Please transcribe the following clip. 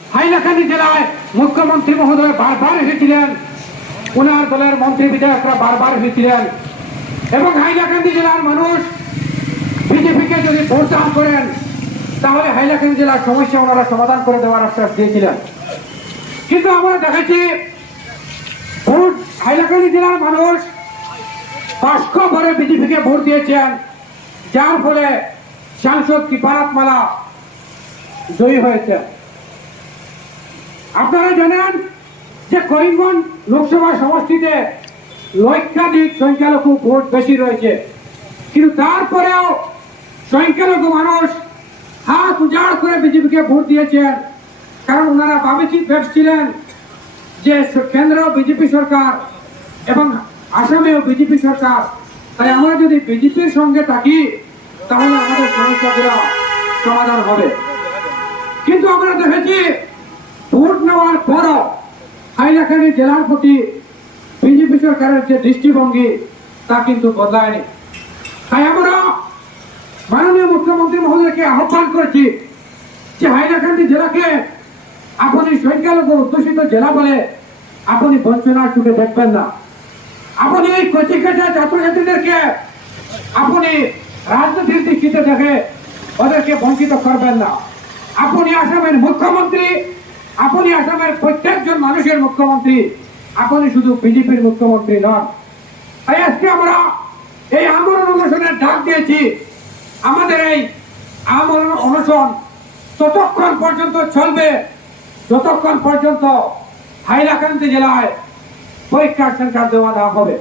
হাইলাকান্দি জেলায় মুখ্যমন্ত্রী মহোদয় বারবার এসেছিলেন। ওনার দলের মন্ত্রী বিধায়করা বারবার এসেছিলেন। এবং হাইলাকান্দি জেলার মানুষ বিজেপিকে যদি ভোটদান করেন তাহলে হাইলাকান্দি জেলার সমস্যা ওনারা সমাধান করে দেওয়ার আশ্বাস দিয়েছিলেন। কিন্তু আমরা দেখেছি হাইলাকান্দি জেলার মানুষ বাস্ক ভরে বিজেপিকে ভোট দিয়েছেন। যার ফলে সাংসদ কৃপানাথ মালা জয়ী হয়েছে। আপনারা জানেন যে করিমগঞ্জ লোকসভা সমষ্টিতে লক্ষাধিক সংখ্যালঘু ভোট বেশি রয়েছে। কিন্তু তারপরেও সংখ্যালঘু মানুষ হাত উজাড় করে বিজেপিকে ভোট দিয়েছেন। কারণ ওনারা ভাবেছি ভেবছিলেন যে কেন্দ্র বিজেপি সরকার এবং আসামেও বিজেপি সরকার। তাই আমরা যদি বিজেপির সঙ্গে থাকি, তাহলে আমাদের সমস্যাগুলো সমাধান হবে। কিন্তু আমরা দেখেছি, ভোট নেওয়ার পরও হাইলাকান্দি জেলার প্রতি বিজেপি সরকারের যে দৃষ্টিভঙ্গি, তা কিন্তু বদলায়নি। তাই আমরা মাননীয় মুখ্যমন্ত্রী মহোদয়কে আহ্বান করেছি যে হাইলাকান্দি জেলাকে আপনি সংখ্যালঘু অধ্যুষিত জেলা বলে আপনি বঞ্চনার চুটে দেখবেন না। আপনি এই কচি কাঁচা ছাত্রছাত্রীদেরকে আপনি রাজনীতির দৃষ্টিতে দেখে ওদেরকে বঞ্চিত করবেন না। আপনি আসামের মুখ্যমন্ত্রী, আপনি আসামের প্রত্যেকজন মানুষের মুখ্যমন্ত্রী, আপনি শুধু বিজেপির মুখ্যমন্ত্রী নন। তাই আজকে আমরা এই আন্দোলন অনশনের ডাক দিয়েছি। আমাদের এই আন্দোলন অনশন ততক্ষণ পর্যন্ত চলবে, যতক্ষণ পর্যন্ত হাইলাকান্দি জেলায় পরীক্ষার সেন্টার দেওয়া না হবে।